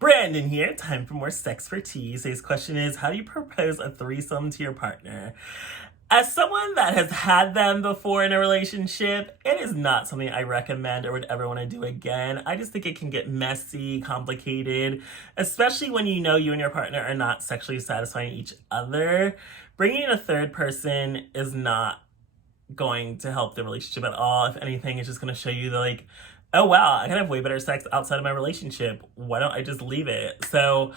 Brandon here. Time for more SexxxPerTease. Today's question is, how do you propose a threesome to your partner? As someone that has had them before in a relationship, it is not something I recommend or would ever want to do again. I just think it can get messy, complicated, especially when you know you and your partner are not sexually satisfying each other. Bringing in a third person is not going to help the relationship at all. If anything, it's just going to show you that, like, oh wow, I can have way better sex outside of my relationship. Why don't I just leave it? So,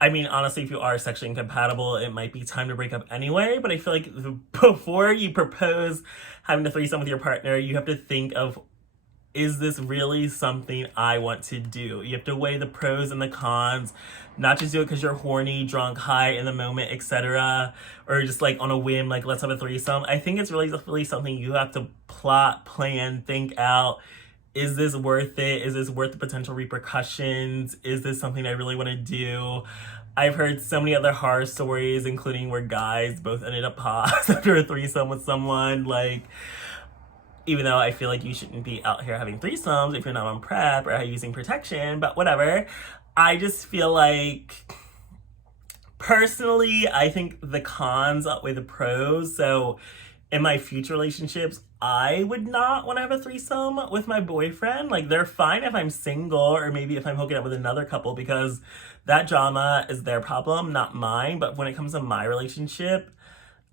I mean, honestly, if you are sexually incompatible, it might be time to break up anyway. But I feel like before you propose having a threesome with your partner, you have to think of, is this really something I want to do? You have to weigh the pros and the cons, not just do it because you're horny, drunk, high in the moment, etc., or just like on a whim, like let's have a threesome. I think it's really something you have to plot, plan, think out. Is this worth it? Is this worth the potential repercussions? Is this something I really want to do? I've heard so many other horror stories, including where guys both ended up paused after a threesome with someone. Like, even though I feel like you shouldn't be out here having threesomes if you're not on PrEP or using protection, but whatever. I just feel like, personally, I think the cons outweigh the pros. So in my future relationships, I would not want to have a threesome with my boyfriend. Like, they're fine if I'm single or maybe if I'm hooking up with another couple, because that drama is their problem, not mine. But when it comes to my relationship,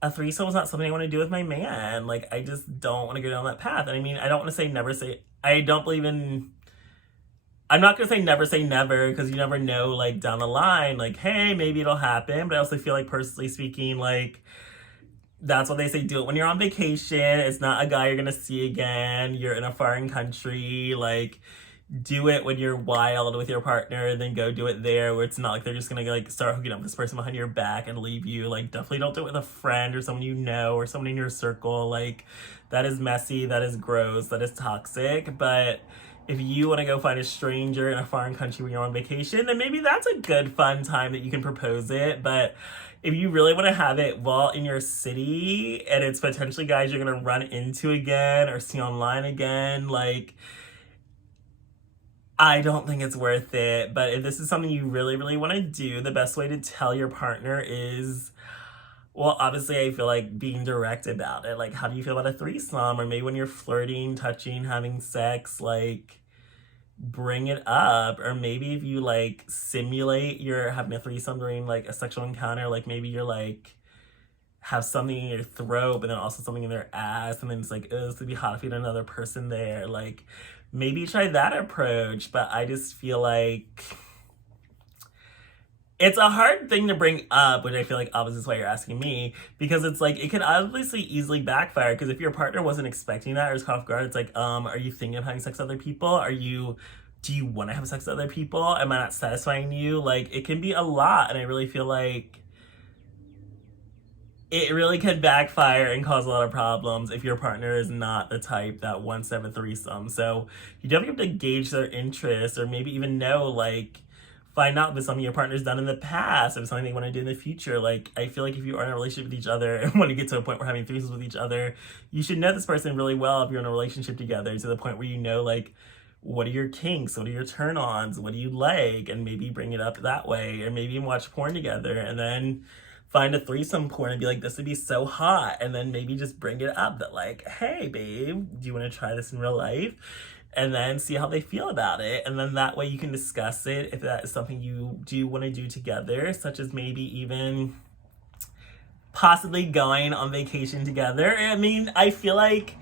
a threesome is not something I want to do with my man. Like, I just don't want to go down that path. And I mean, I don't want to say never say, I don't believe in, I'm not going to say never, because you never know, like, down the line, like, hey, maybe it'll happen. But I also feel like, personally speaking, like, that's what they say, do it when you're on vacation. It's not a guy you're gonna see again. You're in a foreign country. Like, do it when you're wild with your partner, then go do it there, where it's not like they're just gonna like start hooking up with this person behind your back and leave you. Like, definitely don't do it with a friend or someone you know or someone in your circle. Like, that is messy, that is gross, that is toxic. But if you want to go find a stranger in a foreign country when you're on vacation, then maybe that's a good fun time that you can propose it. But if you really want to have it while in your city and it's potentially guys you're going to run into again or see online again, like, I don't think it's worth it. But if this is something you really want to do, the best way to tell your partner is, well, obviously, I feel like being direct about it. Like, how do you feel about a threesome? Or maybe when you're flirting, touching, having sex, like, bring it up. Or maybe if you, like, simulate you're having a threesome during, like, a sexual encounter, like, maybe you're, like, have something in your throat, but then also something in their ass, and then it's like, oh, this would be hot if you had another person there. Like, maybe try that approach. But I just feel like it's a hard thing to bring up, which I feel like obviously is why you're asking me, because it's like, it could obviously easily backfire, because if your partner wasn't expecting that or is caught off guard, it's like, are you thinking of having sex with other people? Do you want to have sex with other people? Am I not satisfying you? Like, it can be a lot, and I really feel like it really could backfire and cause a lot of problems if your partner is not the type that wants to have a threesome. So you definitely have to gauge their interests, or maybe even know, like, find out if it's something your partner's done in the past, if it's something they want to do in the future. Like, I feel like if you are in a relationship with each other and want to get to a point where having threesomes with each other, you should know this person really well if you're in a relationship together, to the point where you know, like, what are your kinks? What are your turn-ons? What do you like? And maybe bring it up that way. Or maybe watch porn together and then find a threesome porn and be like, this would be so hot. And then maybe just bring it up that, like, hey, babe, do you want to try this in real life? And then see how they feel about it. And then that way you can discuss it if that is something you do want to do together, such as maybe even possibly going on vacation together. I mean, I feel like,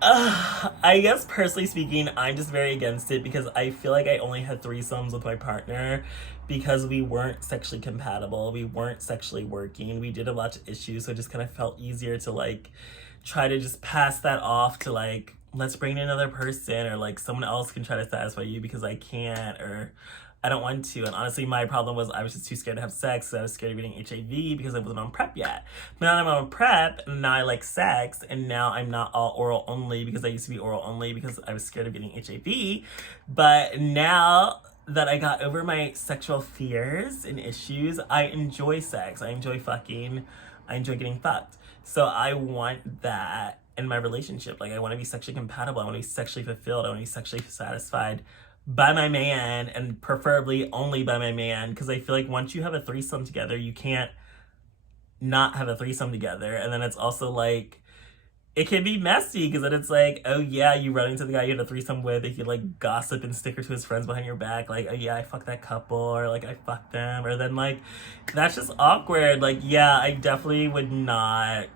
I guess personally speaking, I'm just very against it, because I feel like I only had threesomes with my partner because we weren't sexually compatible. We weren't sexually working. We did have lots of issues. So it just kind of felt easier to, like, try to just pass that off to, like, let's bring in another person, or like someone else can try to satisfy you because I can't, or I don't want to. And honestly, my problem was I was just too scared to have sex, because I was scared of getting HIV because I wasn't on PrEP yet. But now I'm on PrEP, and now I like sex, and now I'm not all oral only, because I used to be oral only because I was scared of getting HIV. But now that I got over my sexual fears and issues, I enjoy sex. I enjoy fucking. I enjoy getting fucked. So I want that in my relationship. Like, I want to be sexually compatible. I want to be sexually fulfilled. I want to be sexually satisfied by my man, and preferably only by my man, because I feel like once you have a threesome together, you can't not have a threesome together. And then it's also like, it can be messy because then it's like, oh yeah, you run into the guy you had a threesome with, if you like gossip and sticker to his friends behind your back, like, oh yeah, I fucked that couple, or like I fucked them, or then like, that's just awkward. Like, yeah, I definitely would not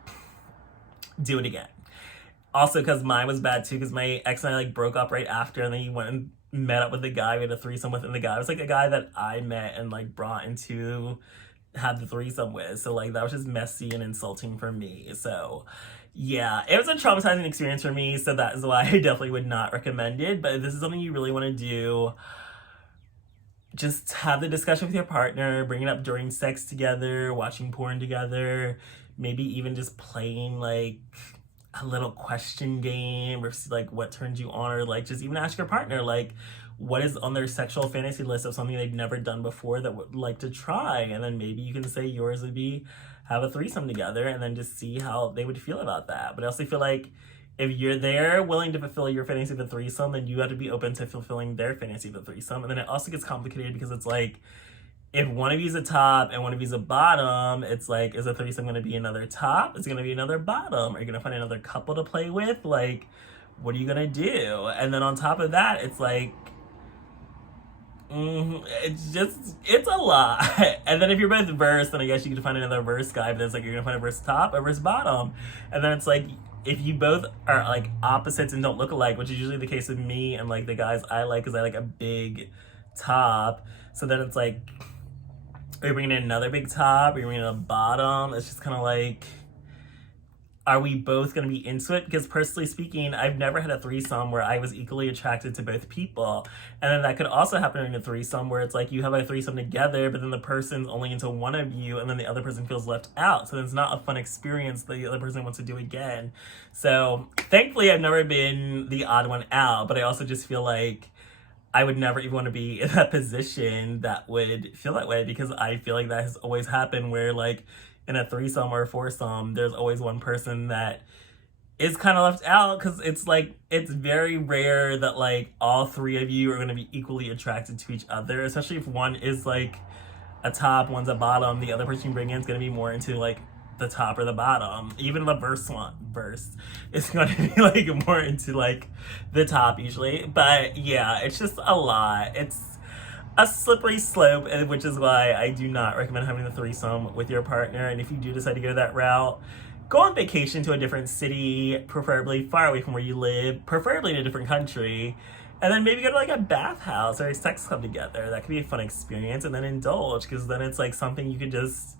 do it again. Also, because mine was bad too, because my ex and I like broke up right after, and then he went and met up with the guy we had a threesome with, and the guy was like a guy that I met and like brought into had the threesome with. So like that was just messy and insulting for me. So yeah, it was a traumatizing experience for me. So that is why I definitely would not recommend it. But if this is something you really want to do, just have the discussion with your partner, bring it up during sex together, watching porn together, maybe even just playing like a little question game, or like what turns you on, or like just even ask your partner like what is on their sexual fantasy list of something they've never done before that would like to try. And then maybe you can say yours would be have a threesome together, and then just see how they would feel about that. But I also feel like if you're there willing to fulfill your fantasy of a threesome, then you have to be open to fulfilling their fantasy of a threesome. And then it also gets complicated because it's like, if one of you's a top and one of you's a bottom, it's like, is a threesome going to be another top? Is it going to be another bottom? Are you going to find another couple to play with? Like, what are you going to do? And then on top of that, it's like, it's a lot. And then if you're both verse, then I guess you could find another verse guy, but it's like, you're going to find a verse top, a verse bottom. And then it's like, if you both are like opposites and don't look alike, which is usually the case with me and like the guys I like, because I like a big top. So then it's like, are you bringing in another big top? Are you bringing in a bottom? It's just kind of like, are we both going to be into it? Because personally speaking, I've never had a threesome where I was equally attracted to both people. And then that could also happen in a threesome where it's like you have a threesome together, but then the person's only into one of you, and then the other person feels left out. So then it's not a fun experience that the other person wants to do again. So thankfully, I've never been the odd one out, but I also just feel like I would never even want to be in that position that would feel that way, because I feel like that has always happened where like in a threesome or a foursome, there's always one person that is kind of left out, because it's like, it's very rare that like all three of you are going to be equally attracted to each other, especially if one is like a top, one's a bottom. The other person you bring in is going to be more into like the top or the bottom. Even the verse is going to be like more into like the top usually. But yeah, it's just a lot. It's a slippery slope, which is why I do not recommend having a threesome with your partner. And if you do decide to go that route, go on vacation to a different city, preferably far away from where you live, preferably in a different country, and then maybe go to like a bathhouse or a sex club together. That could be a fun experience, and then indulge, because then it's like something you could just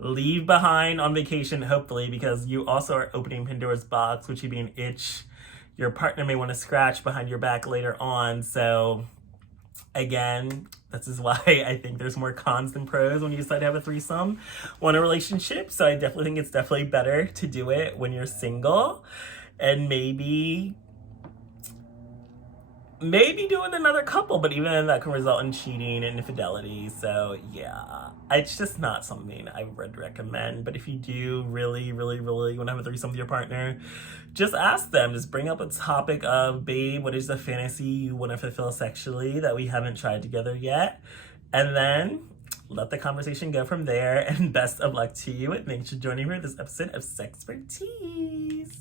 leave behind on vacation, hopefully, because you also are opening Pandora's box, which would be an itch your partner may want to scratch behind your back later on. So again, this is why I think there's more cons than pros when you decide to have a threesome or in a relationship. So I definitely think it's definitely better to do it when you're single, and maybe doing another couple, but even then that can result in cheating and infidelity. So yeah, it's just not something I would recommend. But if you do really want to have a threesome with your partner, just ask them. Just bring up a topic of, babe, what is the fantasy you want to fulfill sexually that we haven't tried together yet? And then let the conversation go from there. And best of luck to you. And thanks for joining me for this episode of SexxxPerTease.